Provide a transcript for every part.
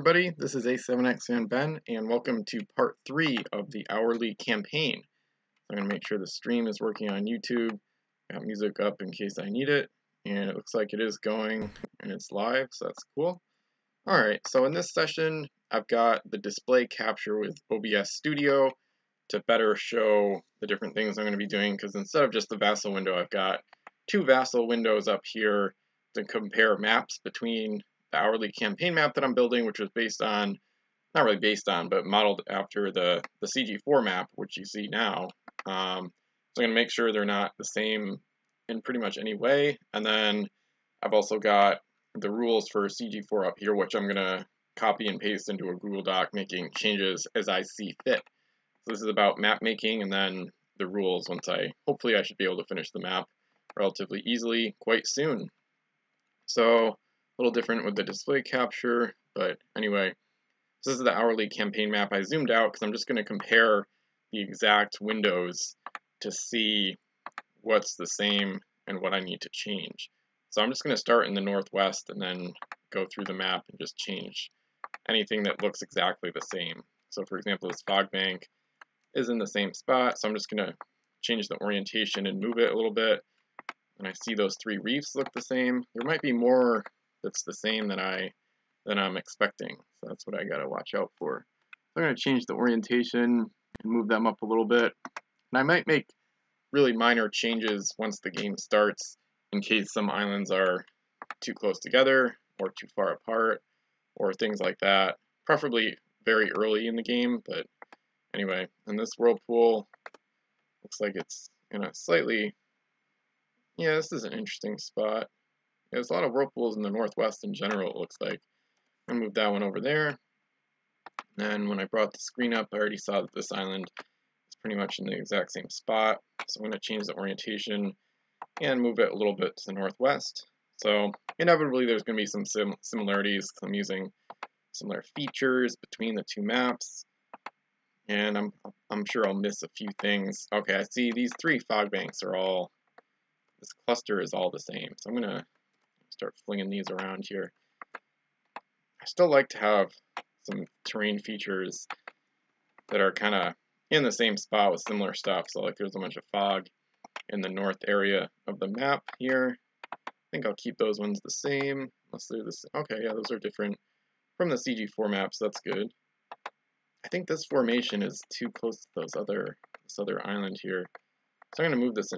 everybody, this is A7X Ben, and welcome to part 3 of the hourly campaign. I'm going to make sure the stream is working on YouTube, got music up in case I need it, and it looks like it is going and it's live, so that's cool. Alright, so in this session, I've got the display capture with OBS Studio to better show the different things I'm going to be doing, because instead of just the VASSAL window, I've got two VASSAL windows up here to compare maps between the hourly campaign map that I'm building, which was based on, not really based on, but modeled after the CG4 map, which you see now. So I'm going to make sure they're not the same in pretty much any way. And then I've also got the rules for CG4 up here, which I'm going to copy and paste into a Google Doc, making changes as I see fit. So this is about map making, and then the rules once hopefully I should be able to finish the map relatively easily quite soon. So a little different with the display capture, but anyway, this is the hourly campaign map. I zoomed out because I'm just going to compare the exact windows to see what's the same and what I need to change. So I'm just going to start in the northwest and then go through the map and just change anything that looks exactly the same. So for example, this fog bank is in the same spot, so I'm just going to change the orientation and move it a little bit. And I see those three reefs look the same. There might be more that's the same than I'm expecting. So that's what I gotta watch out for. So I'm gonna change the orientation and move them up a little bit. And I might make really minor changes once the game starts in case some islands are too close together or too far apart or things like that. Preferably very early in the game, but anyway. And this whirlpool looks like it's in a slightly, yeah, this is an interesting spot. There's a lot of whirlpools in the northwest in general, it looks like. I'm going to move that one over there. And when I brought the screen up, I already saw that this island is pretty much in the exact same spot. So I'm going to change the orientation and move it a little bit to the northwest. So inevitably there's going to be some similarities. I'm using similar features between the two maps. And I'm sure I'll miss a few things. Okay, I see these three fog banks are all, this cluster is all the same. So I'm going to start flinging these around here. I still like to have some terrain features that are kind of in the same spot with similar stuff. So like there's a bunch of fog in the north area of the map here. I think I'll keep those ones the same, unless they're the same. Okay, yeah, those are different from the CG4 maps. That's good. I think this formation is too close to this other island here. So I'm going to move this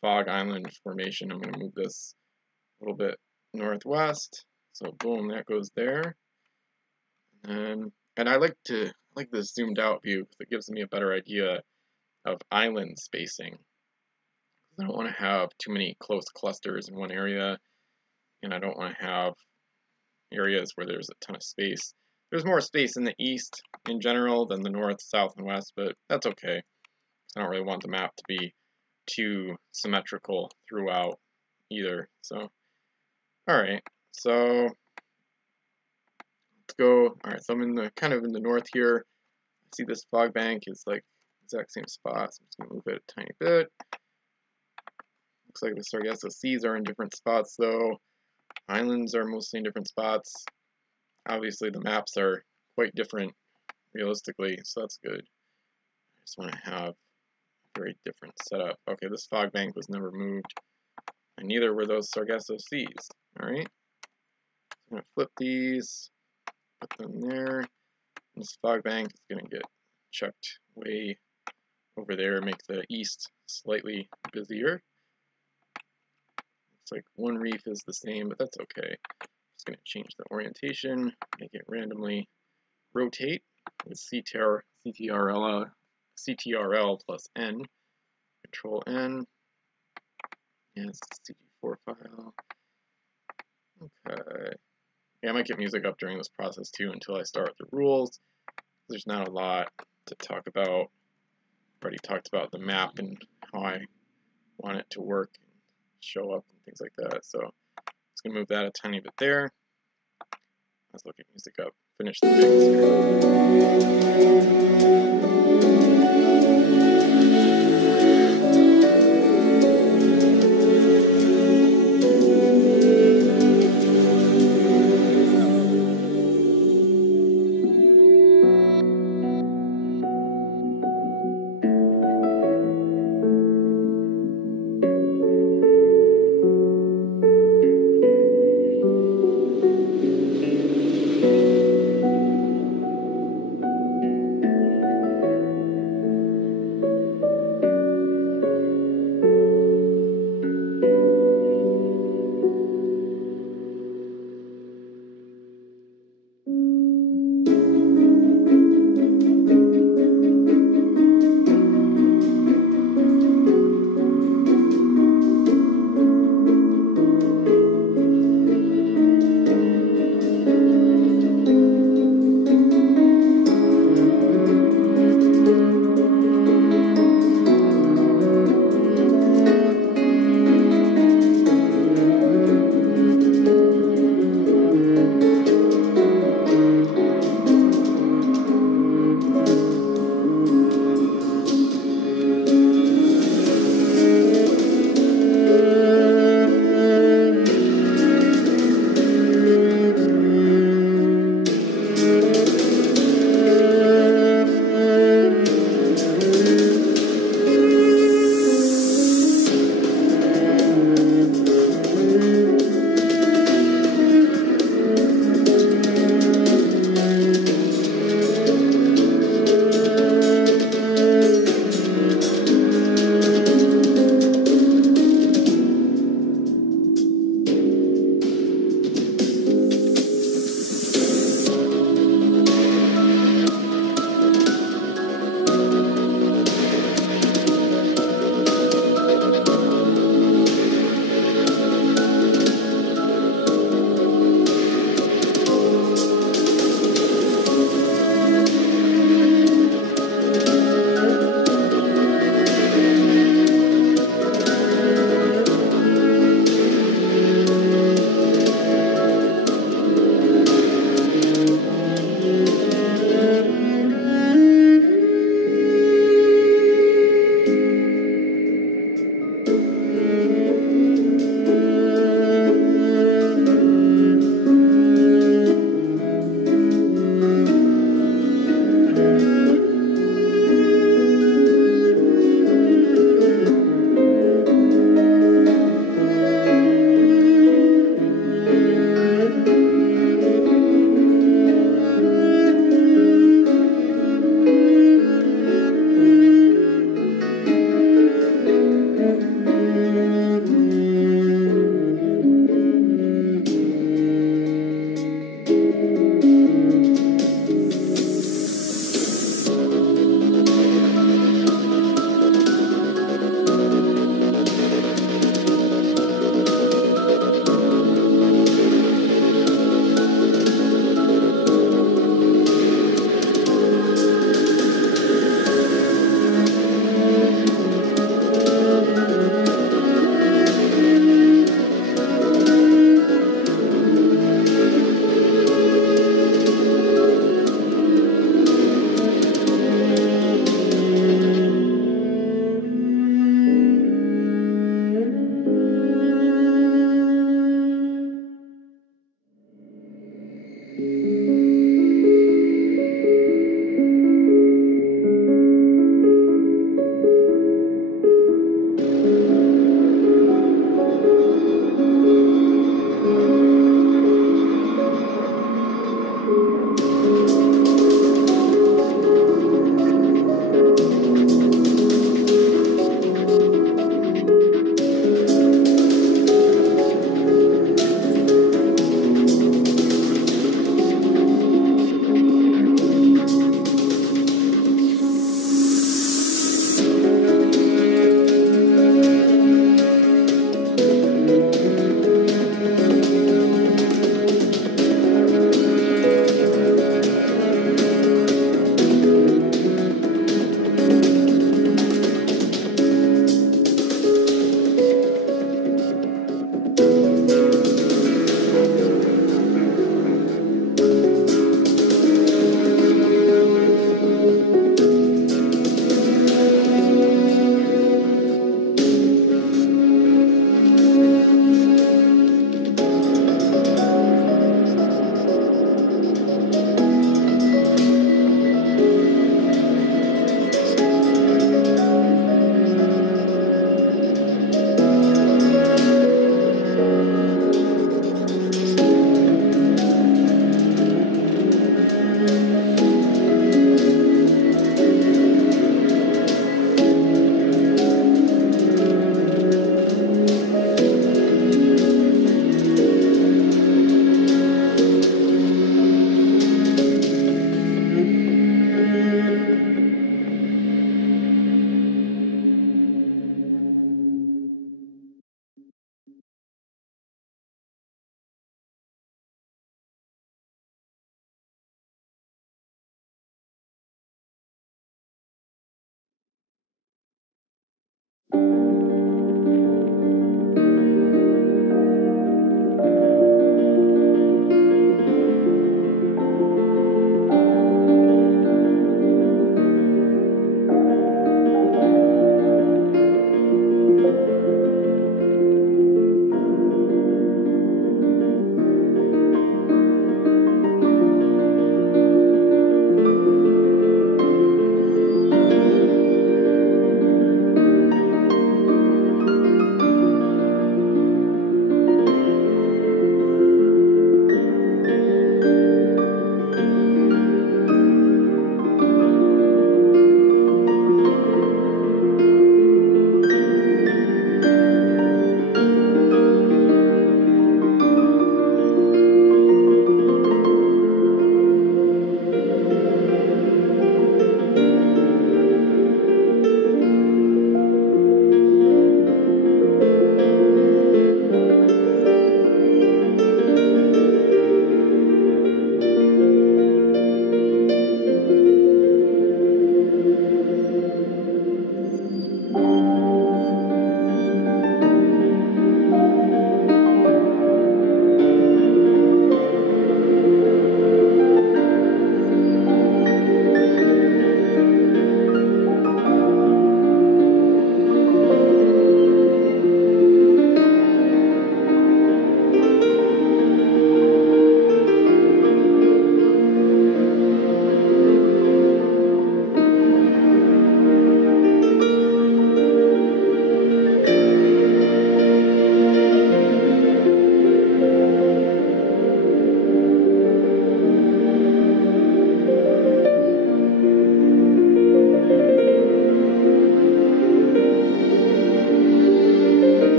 fog island formation. I'm going to move this a little bit northwest. So boom, that goes there. And I like this zoomed out view because it gives me a better idea of island spacing. I don't want to have too many close clusters in one area, and I don't want to have areas where there's a ton of space. There's more space in the east in general than the north, south, and west, but that's okay. I don't really want the map to be too symmetrical throughout either. So, alright, so let's go. Alright, so I'm in the kind of in the north here. I see this fog bank is like exact same spot, so I'm just gonna move it a tiny bit. Looks like the Sargasso Seas are in different spots though. Islands are mostly in different spots. Obviously the maps are quite different realistically, so that's good. I just want to have a very different setup. Okay, this fog bank was never moved, and neither were those Sargasso Seas. Alright, I'm going to flip these, put them there. This fog bank is going to get chucked way over there, make the east slightly busier. Looks like one reef is the same, but that's okay. Just going to change the orientation, make it randomly rotate with CTRL plus N, Control N, and it's the CG4 file. Okay. Yeah, I might get music up during this process too until I start with the rules. There's not a lot to talk about. I've already talked about the map and how I want it to work and show up and things like that. So just gonna move that a tiny bit there. Let's look at music up. Finish the mix here.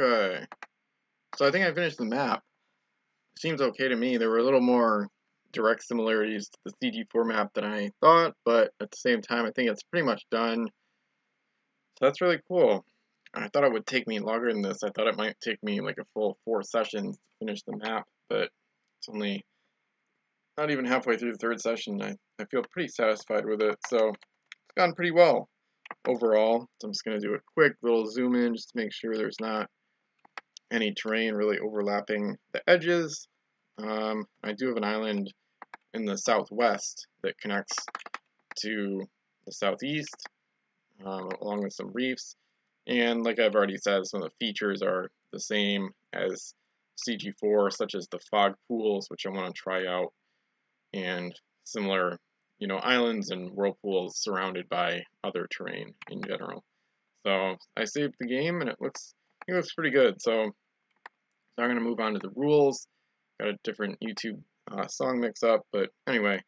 Okay. So I think I finished the map. Seems okay to me. There were a little more direct similarities to the CG4 map than I thought, but at the same time, I think it's pretty much done. So that's really cool. I thought it would take me longer than this. I thought it might take me like a full 4 sessions to finish the map, but it's only not even halfway through the 3rd session. I feel pretty satisfied with it, so it's gone pretty well overall. So I'm just going to do a quick little zoom in just to make sure there's not any terrain really overlapping the edges. I do have an island in the southwest that connects to the southeast, along with some reefs. And like I've already said, some of the features are the same as CG4, such as the fog pools, which I want to try out, and similar, islands and whirlpools surrounded by other terrain in general. So I saved the game, and it looks pretty good. So I'm going to move on to the rules. Got a different YouTube song mix-up, but anyway.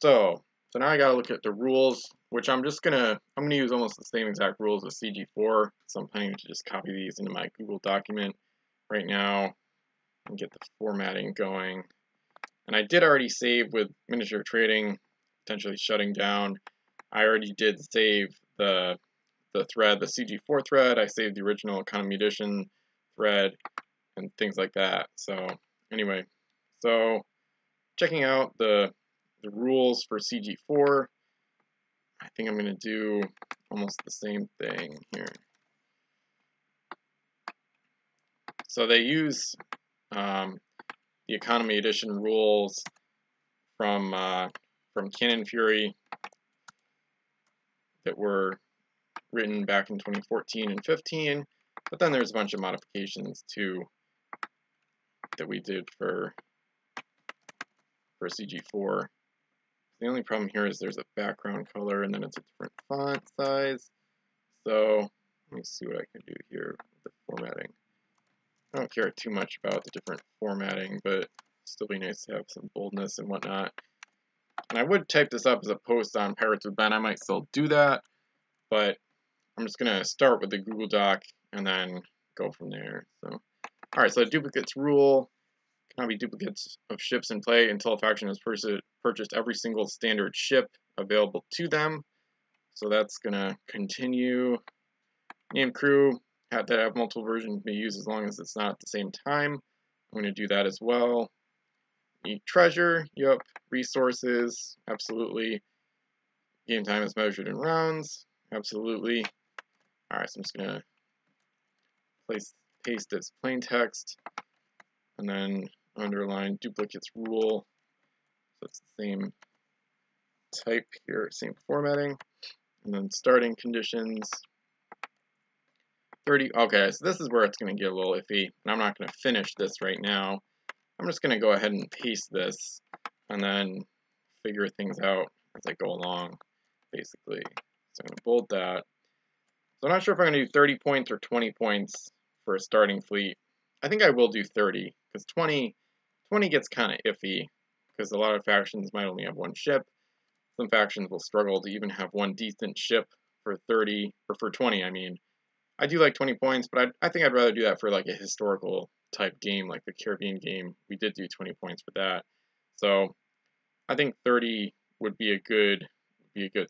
So now I gotta look at the rules, which I'm gonna use almost the same exact rules as CG4. So I'm planning to just copy these into my Google document right now and get the formatting going. And I did already save with miniature trading, potentially shutting down. I already did save the thread, the CG4 thread. I saved the original Economy Edition thread and things like that. So anyway, so checking out the rules for CG4, I think I'm going to do almost the same thing here. So they use the Economy Edition rules from Cannon Fury that were written back in 2014 and 15, but then there's a bunch of modifications too that we did for CG4. The only problem here is there's a background color and then it's a different font size. So let me see what I can do here with the formatting. I don't care too much about the different formatting, but it'd still be nice to have some boldness and whatnot. And I would type this up as a post on Pirates with Ben. I might still do that, but I'm just going to start with the Google Doc and then go from there. So, all right, so the duplicates rule. Cannot be duplicates of ships in play until a faction has purchased every single standard ship available to them. So that's going to continue. Name crew, that have multiple versions may use as long as it's not at the same time. I'm going to do that as well. Unique treasure, yep. Resources, absolutely. Game time is measured in rounds, absolutely. Alright, so I'm just going to paste this plain text and then underline duplicates rule. So it's the same type here, same formatting. And then starting conditions. 30, okay, so this is where it's going to get a little iffy, and I'm not going to finish this right now. I'm just going to go ahead and paste this, and then figure things out as I go along, basically. So I'm going to bold that. So I'm not sure if I'm going to do 30 points or 20 points for a starting fleet. I think I will do 30, because 20 gets kind of iffy, because a lot of factions might only have one ship. Some factions will struggle to even have one decent ship for 30, or for 20, I mean. I do like 20 points, but I think I'd rather do that for like a historical type game, like the Caribbean game. We did do 20 points for that. So I think 30 would be a good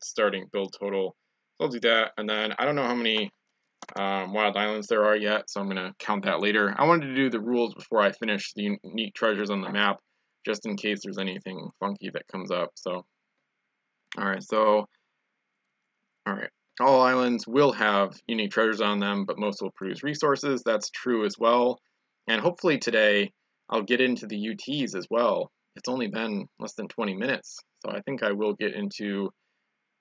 starting build total. So I'll do that, and then I don't know how many wild islands there are yet, so I'm going to count that later. I wanted to do the rules before I finish the unique treasures on the map, just in case there's anything funky that comes up. So, alright, all islands will have unique treasures on them, but most will produce resources. That's true as well. And hopefully today, I'll get into the UTs as well. It's only been less than 20 minutes, so I think I will get into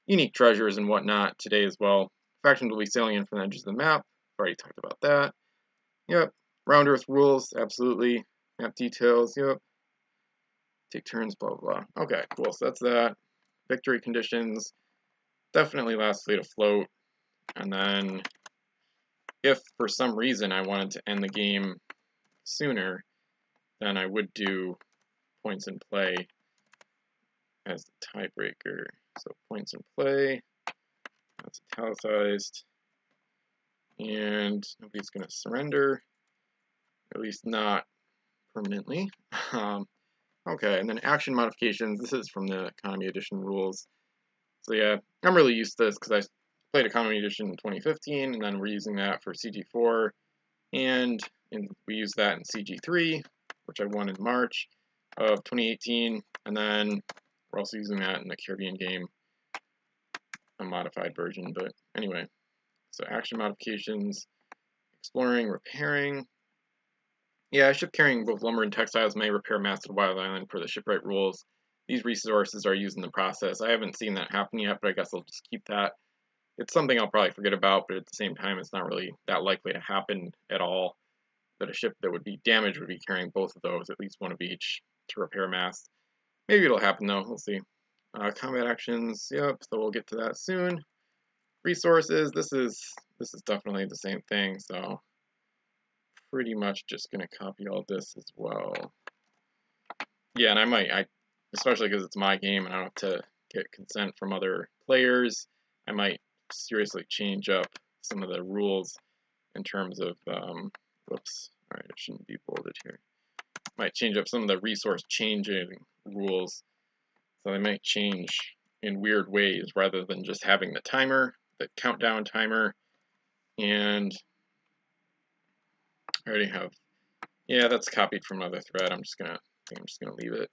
unique treasures and whatnot today as well. Factions will be sailing in from the edges of the map. I've already talked about that. Yep. Round Earth rules, absolutely. Map details, yep. Take turns, blah, blah, blah. Okay, cool. So that's that. Victory conditions. Definitely last fleet afloat. And then if for some reason I wanted to end the game sooner, then I would do points in play as the tiebreaker. So points in play, that's italicized, and nobody's going to surrender, at least not permanently. Okay, and then action modifications. This is from the Economy Edition rules. So yeah, I'm really used to this because I played Economy Edition in 2015, and then we're using that for CG4, and we use that in CG3, which I won in March of 2018, and then we're also using that in the Caribbean game, a modified version. But anyway, so action modifications, exploring, repairing. Yeah, a ship carrying both lumber and textiles may repair mast at Wild Island per the shipwright rules. These resources are used in the process. I haven't seen that happen yet, but I guess I'll just keep that. It's something I'll probably forget about, but at the same time, it's not really that likely to happen at all. That a ship that would be damaged would be carrying both of those, at least one of each, to repair mast. Maybe it'll happen though, we'll see. Combat actions, yep, so we'll get to that soon. Resources, this is definitely the same thing, so pretty much just going to copy all this as well. Yeah, and I might, especially because it's my game and I don't have to get consent from other players, I might seriously change up some of the rules in terms of, whoops, alright, it shouldn't be bolded here. Might change up some of the resource changing rules, so they might change in weird ways rather than just having the timer, the countdown timer, and I already have, yeah, that's copied from another thread. I'm just gonna leave it.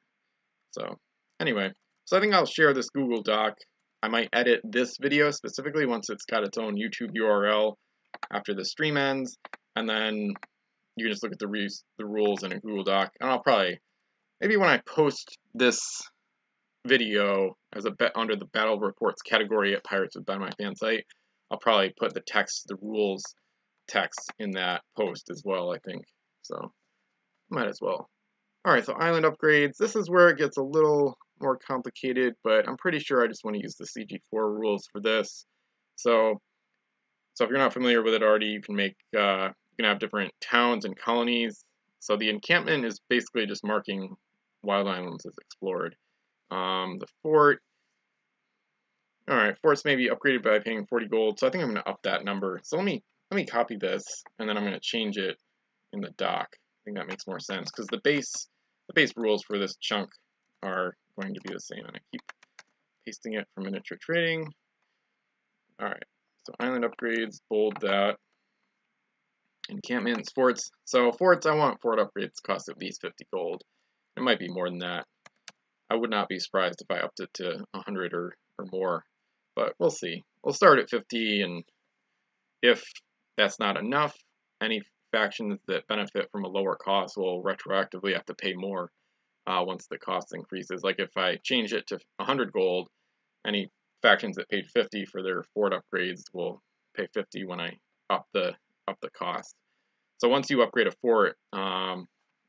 So anyway, so I think I'll share this Google Doc. I might edit this video specifically once it's got its own YouTube URL after the stream ends, and then you can just look at the rules in a Google Doc. And I'll probably, maybe when I post this video as under the Battle Reports category at Pirates with Ben, my fan site, I'll probably put the text, the rules text in that post as well, I think. So might as well. Alright, so island upgrades. This is where it gets a little more complicated, but I'm pretty sure I just want to use the CG4 rules for this. So if you're not familiar with it already, you can make, you can have different towns and colonies. So the encampment is basically just marking wild islands as explored. The fort, alright, forts may be upgraded by paying 40 gold, so I think I'm going to up that number. So let me copy this, and then I'm going to change it in the doc. I think that makes more sense, because the base rules for this chunk are going to be the same, and I keep pasting it from miniature trading. Alright, so island upgrades, bold that. Encampments, forts. So forts, I want fort upgrades cost at least 50 gold. It might be more than that. I would not be surprised if I upped it to 100 or more, but we'll see. We'll start at 50, and if that's not enough, any factions that benefit from a lower cost will retroactively have to pay more once the cost increases. Like if I change it to 100 gold, any factions that paid 50 for their fort upgrades will pay 50 when I up the cost. So once you upgrade a fort,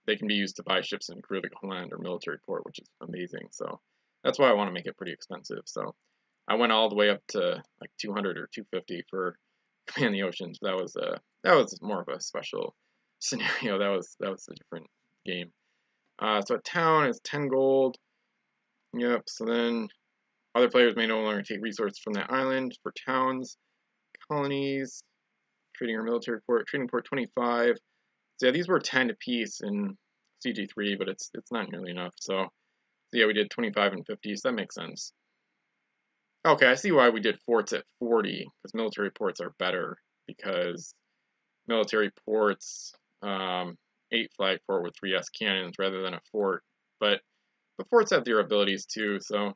they can be used to buy ships in Caribbean Land or military port, which is amazing. So that's why I want to make it pretty expensive. So I went all the way up to like 200 or 250 for Command the Oceans. That was more of a special scenario. That was a different game. So a town is 10 gold. Yep. So then other players may no longer take resources from that island for towns, colonies, trading or military port, trading port 25. So yeah, these were 10 apiece in CG3, but it's not nearly enough. So yeah, we did 25 and 50, so that makes sense. Okay, I see why we did forts at 40, because military ports are better, because military ports, 8 flag fort with 3S cannons rather than a fort, but the forts have their abilities too, so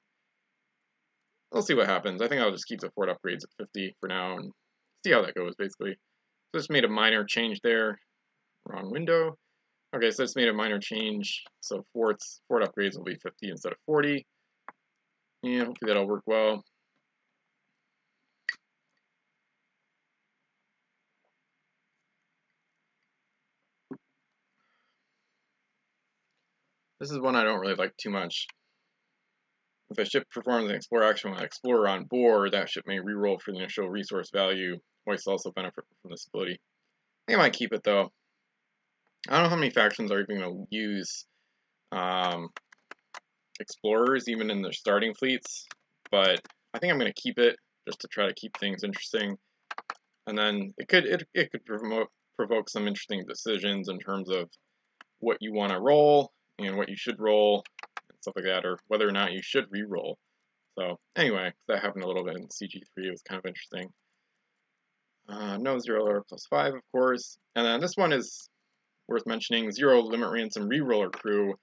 we'll see what happens. I think I'll just keep the fort upgrades at 50 for now and see how that goes, basically. So just made a minor change there. Wrong window. Okay, so it's made a minor change. So fort upgrades will be 50 instead of 40. And hopefully that'll work well. This is one I don't really like too much. If a ship performs an explorer action with an explorer on board, that ship may reroll for the initial resource value. Voice also benefit from this ability. I think I might keep it though. I don't know how many factions are even going to use explorers even in their starting fleets, but I think I'm going to keep it just to try to keep things interesting. and then it could provoke some interesting decisions in terms of what you want to roll and what you should roll and stuff like that, or whether or not you should re-roll. So anyway, that happened a little bit in CG3. It was kind of interesting. No zero lower +5, of course. And then this one is worth mentioning. Zero limit ransom re-roller crew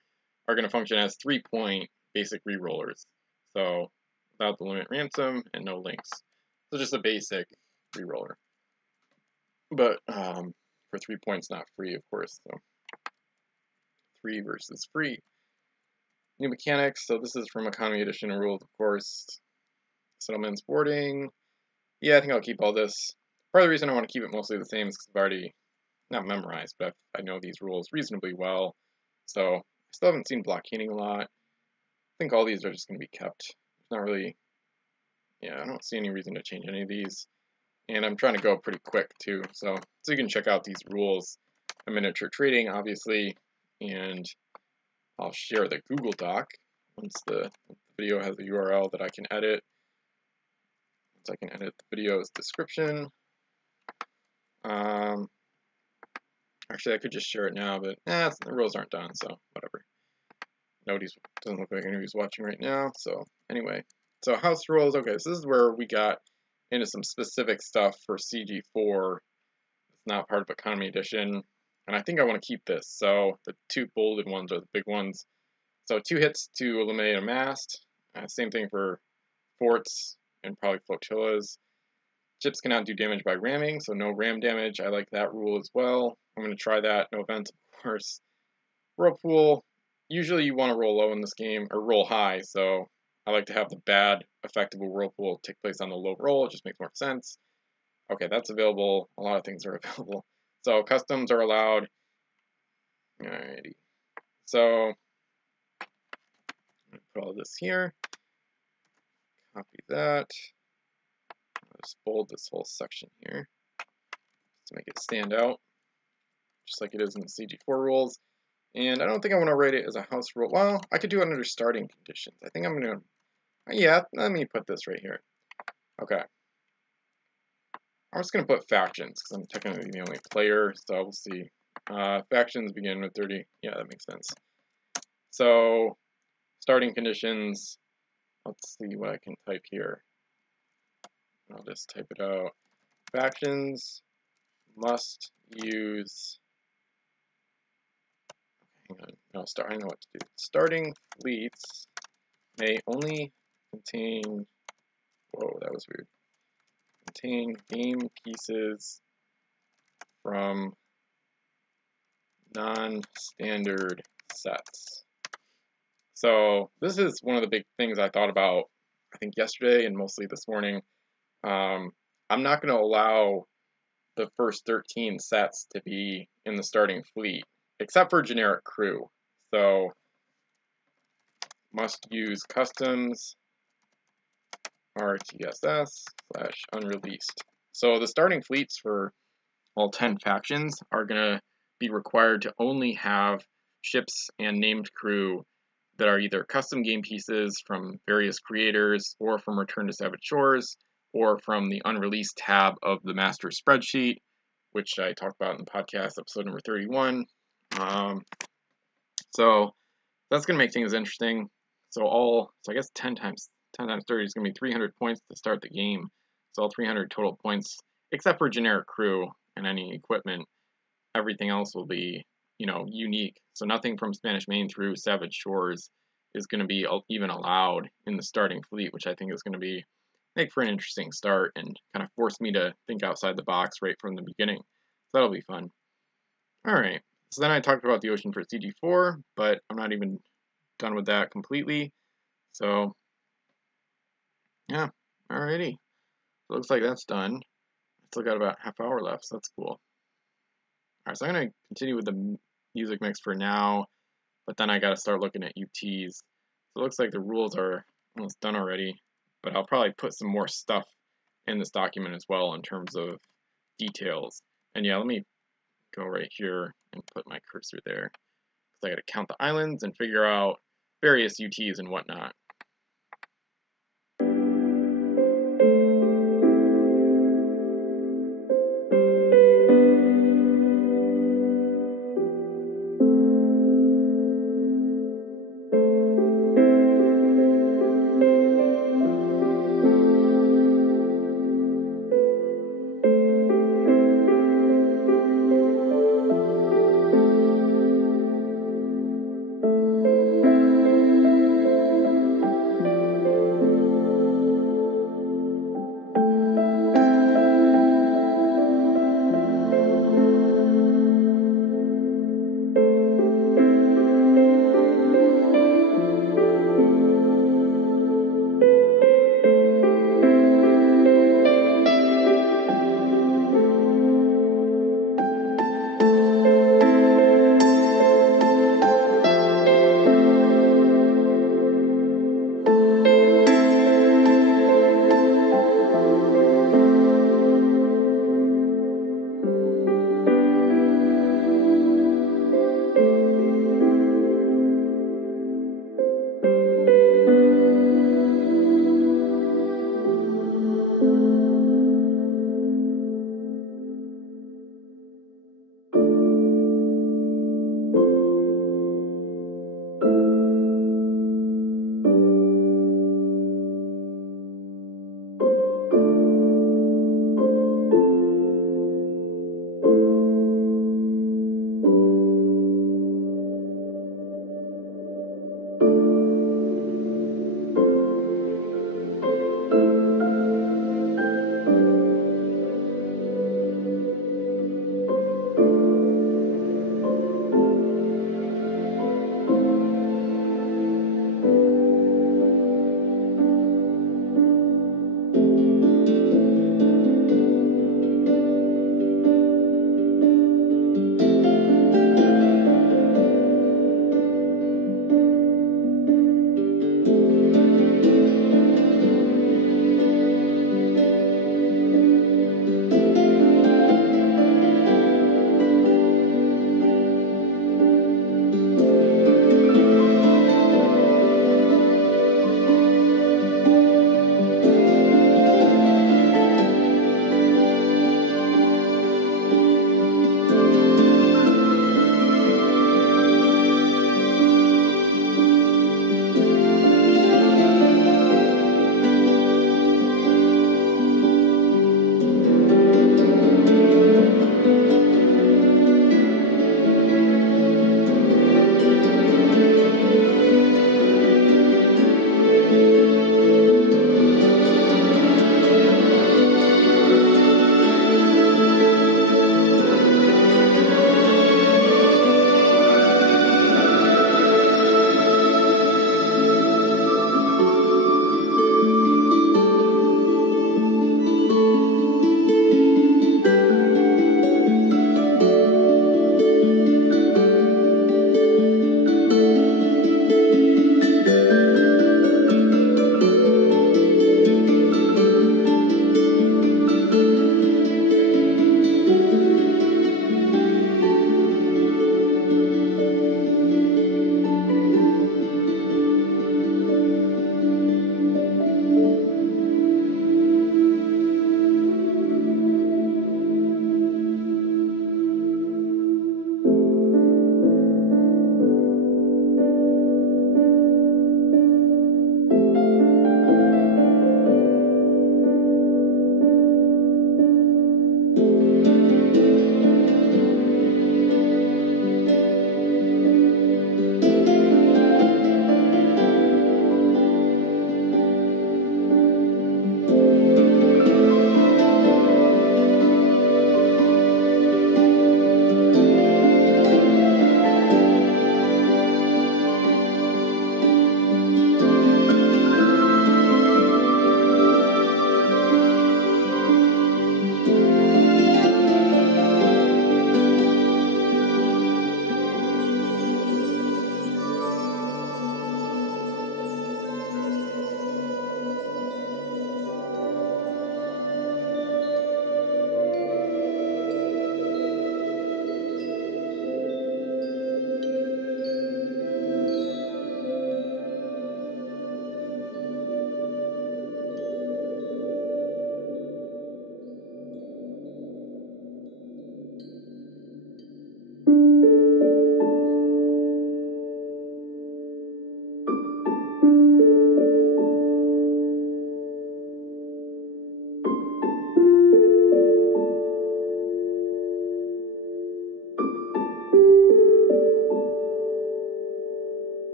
are going to function as 3-point basic re-rollers. So without the limit ransom and no links. So just a basic re-roller. But for 3 points, not free, of course. So 3 versus free. New mechanics. So this is from Economy Edition rules, of course. Settlements, boarding. Yeah, I think I'll keep all this. Part of the reason I want to keep it mostly the same is because I've already, not memorized, but I know these rules reasonably well. So I still haven't seen blockading a lot. I think all these are just going to be kept. There's not really, yeah, I don't see any reason to change any of these. And I'm trying to go pretty quick too. So you can check out these rules in miniature trading, obviously. And I'll share the Google Doc once the video has a URL that I can edit. Once I can edit the video's description. Actually, I could just share it now, but the rules aren't done, so whatever. Doesn't look like anybody's watching right now. So anyway, so house rules. Okay, so this is where we got into some specific stuff for CG4. It's not part of Economy Edition, and I think I want to keep this. So the 2 bolded ones are the big ones. So 2 hits to eliminate a mast. Same thing for forts and probably flotillas. Ships cannot do damage by ramming, so no ram damage. I like that rule as well. I'm going to try that. No events, of course. Whirlpool. Usually you want to roll low in this game, or roll high, so I like to have the bad effective Whirlpool take place on the low roll. It just makes more sense. Okay, that's available. A lot of things are available. So customs are allowed. Alrighty. So I'm going to put all this here. Copy that. Just bold this whole section here to make it stand out, just like it is in the CG4 rules. And I don't think I want to write it as a house rule. Well, I could do it under starting conditions. I think I'm going to, yeah, let me put this right here. Okay. I'm just going to put factions because I'm technically the only player, so we'll see. Factions begin with 30. Yeah, that makes sense. So, starting conditions, let's see what I can type here. I'll just type it out. Factions must use, hang on, no, I know what to do. Starting fleets may only contain, whoa, that was weird. Contain game pieces from non-standard sets. So this is one of the big things I thought about, I think yesterday and mostly this morning. I'm not going to allow the first 13 sets to be in the starting fleet, except for generic crew. So must use customs RTSS/unreleased. So the starting fleets for all 10 factions are going to be required to only have ships and named crew that are either custom game pieces from various creators, or from Return to Savage Shores, or from the unreleased tab of the master spreadsheet, which I talked about in the podcast episode number 31. So that's going to make things interesting. So I guess 10 times 30 is going to be 300 points to start the game. So all 300 total points, except for generic crew and any equipment. Everything else will be, unique. So nothing from Spanish Main through Savage Shores is going to be even allowed in the starting fleet, which I think is going to make for an interesting start and kind of force me to think outside the box right from the beginning. So that'll be fun. All right. So then I talked about the ocean for CG4, but I'm not even done with that completely. So yeah, alrighty. So it looks like that's done. Still got about half hour left, so that's cool. Alright, so I'm going to continue with the music mix for now, but then I got to start looking at UTs. So it looks like the rules are almost done already, but I'll probably put some more stuff in this document as well in terms of details. And yeah, let me go right here and put my cursor there, because I got to count the islands and figure out various UTs and whatnot.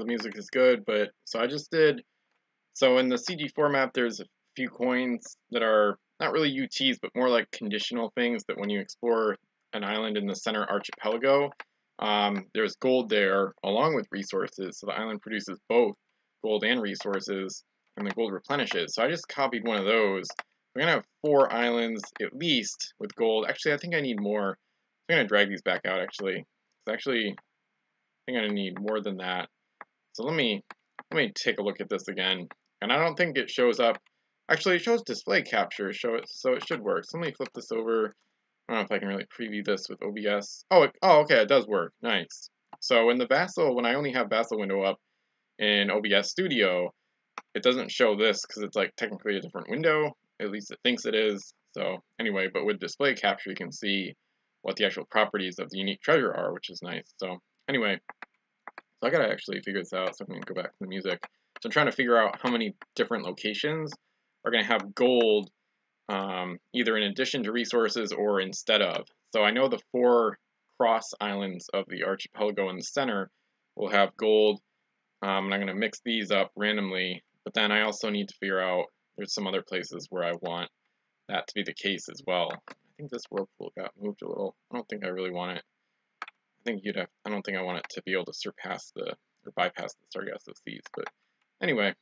the music is good, but so I just did. So in the CG format, there's a few coins that are not really UTs, but more like conditional things that when you explore an island in the center archipelago, there's gold there along with resources. So the island produces both gold and resources, and the gold replenishes. So I just copied one of those. We're gonna have 4 islands at least with gold. Actually, I think I need more. I'm gonna drag these back out actually. I think I need more than that. So let me take a look at this again. And I don't think it shows up. Actually, it shows display capture, so it should work. So let me flip this over. I don't know if I can really preview this with OBS. Oh, okay, it does work. Nice. So in the VASSAL, when I only have VASSAL window up in OBS Studio, it doesn't show this because it's like technically a different window. At least it thinks it is. So anyway, but with display capture, you can see what the actual properties of the unique treasure are, which is nice. So anyway, so I gotta actually figure this out. So I'm gonna go back to the music. So I'm trying to figure out how many different locations are gonna have gold, either in addition to resources or instead of. So I know the 4 cross islands of the archipelago in the center will have gold, and I'm gonna mix these up randomly. But then I also need to figure out there's some other places where I want that to be the case as well. I think this whirlpool got moved a little. I don't think I really want it. I don't think I want it to be able to surpass or bypass the Sargasso Seas, but anyway.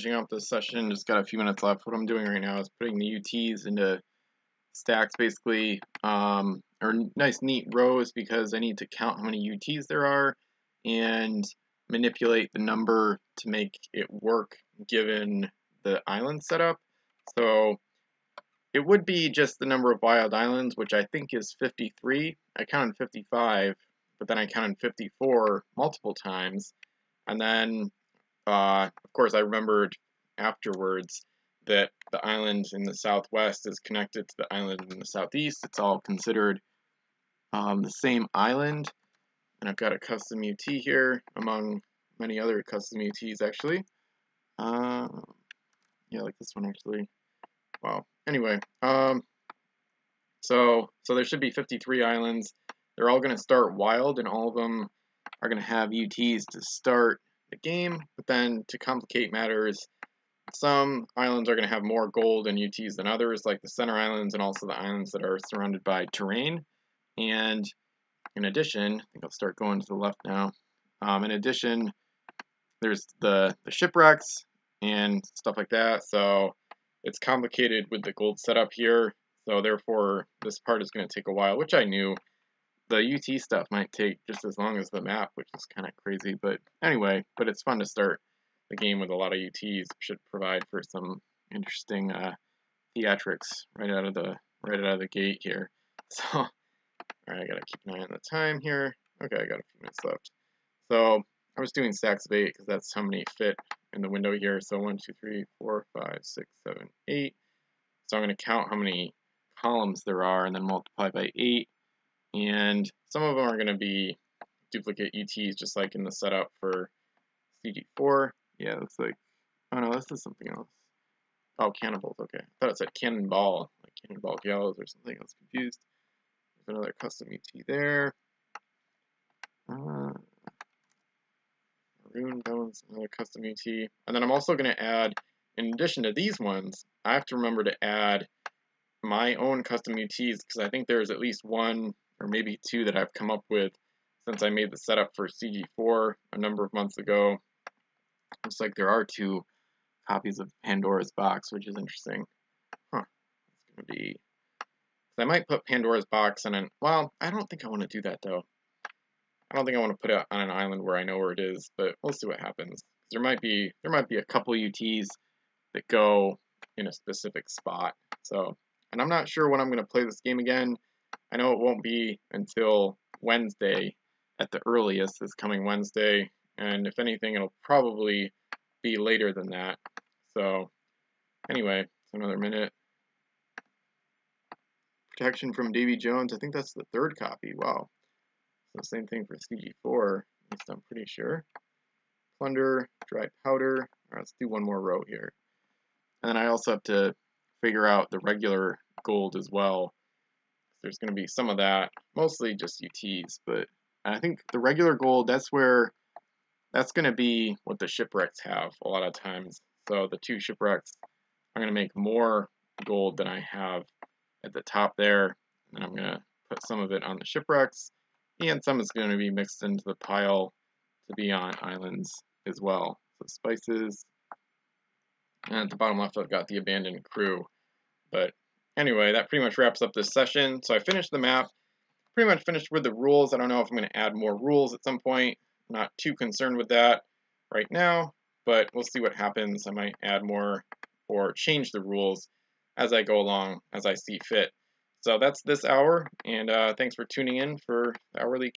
finishing up this session, just got a few minutes left. What I'm doing right now is putting the UTs into stacks, basically, or nice neat rows, because I need to count how many UTs there are and manipulate the number to make it work given the island setup. So it would be just the number of wild islands, which I think is 53. I counted 55, but then I counted 54 multiple times. And then, of course, I remembered afterwards that the island in the southwest is connected to the island in the southeast. It's all considered the same island. And I've got a custom UT here, among many other custom UTs, actually. Yeah, like this one, actually. Wow. Anyway, so there should be 53 islands. They're all going to start wild, and all of them are going to have UTs to start the game. But then, to complicate matters, some islands are going to have more gold and UTs than others, like the center islands and also the islands that are surrounded by terrain. And in addition, I think I'll start going to the left now. In addition, there's the shipwrecks and stuff like that. So it's complicated with the gold setup here. So therefore, this part is going to take a while, which I knew. The UT stuff might take just as long as the map, which is kind of crazy. But anyway, but it's fun to start the game with a lot of UTs. Should provide for some interesting theatrics right out of the gate here. So, all right, I gotta keep an eye on the time here. Okay, I got a few minutes left. So I was doing stacks of 8 because that's how many fit in the window here. So 1, 2, 3, 4, 5, 6, 7, 8. So I'm going to count how many columns there are and then multiply by 8. And some of them are going to be duplicate UTs, just like in the setup for CG4. Yeah, looks like, oh no, this is something else. Oh, cannibals, okay. I thought it said cannonball, like cannonball gallows or something. I was confused. There's another custom UT there. Maroon bones, another custom UT. And then I'm also going to add, in addition to these ones, I have to remember to add my own custom UTs, because I think there's at least 1 or maybe 2 that I've come up with since I made the setup for CG4 a number of months ago. Looks like there are 2 copies of Pandora's Box, which is interesting. Huh. It's going to be... I might put Pandora's Box on an... Well, I don't think I want to do that, though. I don't think I want to put it on an island where I know where it is, but we'll see what happens. There might be a couple UTs that go in a specific spot. So, and I'm not sure when I'm going to play this game again. I know it won't be until Wednesday at the earliest, this coming Wednesday, and if anything, it'll probably be later than that. So, anyway, another minute. Protection from Davy Jones. I think that's the 3rd copy. Wow. So same thing for CG4, at least I'm pretty sure. Plunder, dry powder. All right, let's do 1 more row here. And then I also have to figure out the regular gold as well. There's going to be some of that, mostly just UTs, but I think the regular gold, that's going to be what the shipwrecks have a lot of times. So the 2 shipwrecks are going to make more gold than I have at the top there. And I'm going to put some of it on the shipwrecks. And some is going to be mixed into the pile to be on islands as well. So spices. And at the bottom left, I've got the abandoned crew. But anyway, that pretty much wraps up this session. So I finished the map. Pretty much finished with the rules. I don't know if I'm going to add more rules at some point. I'm not too concerned with that right now. But we'll see what happens. I might add more or change the rules as I go along, as I see fit. So that's this hour, and thanks for tuning in for the hourly